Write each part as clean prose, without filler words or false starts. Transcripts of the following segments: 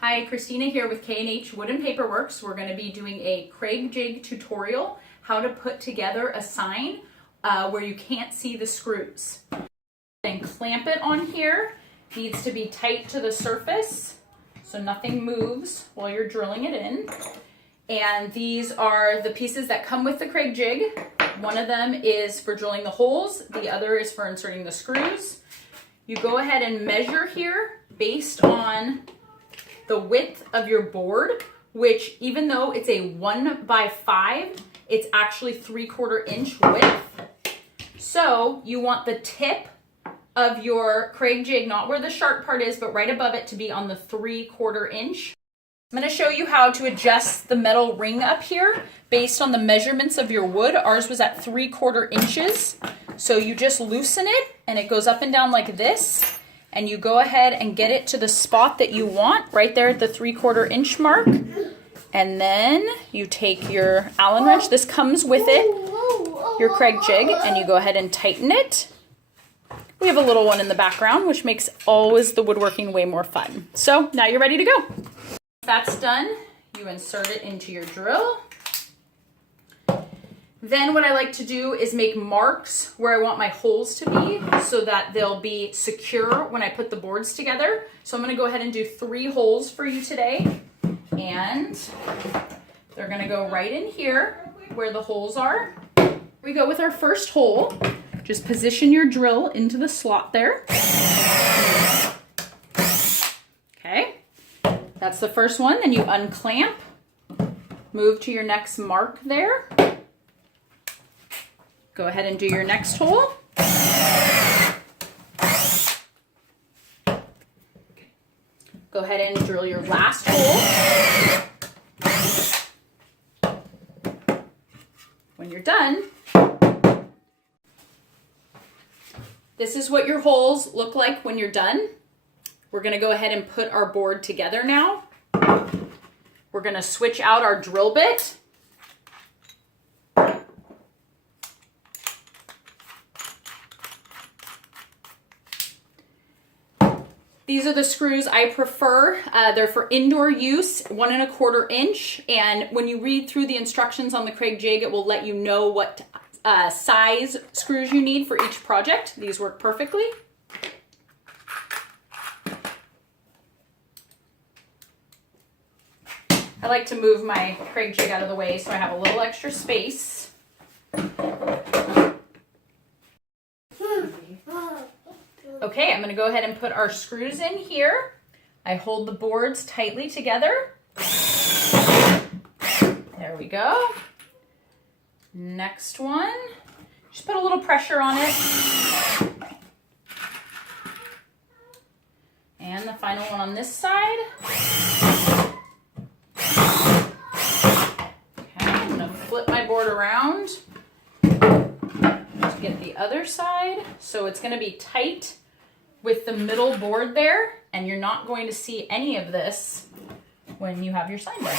Hi, Christina here with K&H Wood and Paperworks. We're going to be doing a KREG JIG tutorial, how to put together a sign where you can't see the screws. And clamp it on here. Needs to be tight to the surface so nothing moves while you're drilling it in. And these are the pieces that come with the KREG JIG. One of them is for drilling the holes, the other is for inserting the screws. You go ahead and measure here based on the width of your board, which even though it's a 1x5, it's actually 3/4 inch width. So you want the tip of your KREG JIG, not where the sharp part is, but right above it, to be on the 3/4 inch. I'm going to show you how to adjust the metal ring up here based on the measurements of your wood. Ours was at 3/4 inches. So you just loosen it and it goes up and down like this. And you go ahead and get it to the spot that you want, right there at the 3/4 inch mark. And then you take your Allen wrench, this comes with it, your KREG JIG, and you go ahead and tighten it. We have a little one in the background, which makes always the woodworking way more fun. So now you're ready to go. Once that's done, you insert it into your drill. Then what I like to do is make marks where I want my holes to be so that they'll be secure when I put the boards together. So I'm going to go ahead and do 3 holes for you today. And they're going to go right in here where the holes are. Here we go with our first hole. Just position your drill into the slot there. Okay, that's the first one. Then you unclamp, move to your next mark there. Go ahead and do your next hole. Go ahead and drill your last hole. When you're done, this is what your holes look like when you're done. We're going to go ahead and put our board together now. We're going to switch out our drill bit. These are the screws I prefer. They're for indoor use, 1 1/4 inch. And when you read through the instructions on the KREG JIG, it will let you know what size screws you need for each project. These work perfectly. I like to move my KREG JIG out of the way so I have a little extra space. Okay, I'm going to go ahead and put our screws in here. I hold the boards tightly together. There we go. Next one. Just put a little pressure on it. And the final one on this side. Okay, I'm going to flip my board around to get the other side. So it's going to be tight with the middle board there, and you're not going to see any of this when you have your sign done.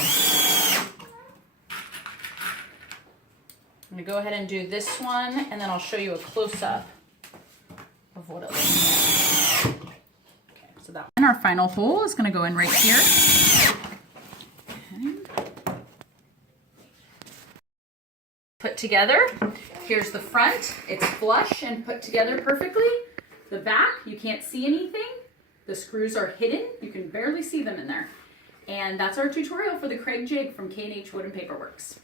I'm going to go ahead and do this one, and then I'll show you a close-up of what it looks like. Okay, so that one. And our final hole is going to go in right here. Okay. Put together. Here's the front. It's flush and put together perfectly. The back, you can't see anything. The screws are hidden. You can barely see them in there. And that's our tutorial for the KREG JIG from K&H Wood and Paperworks.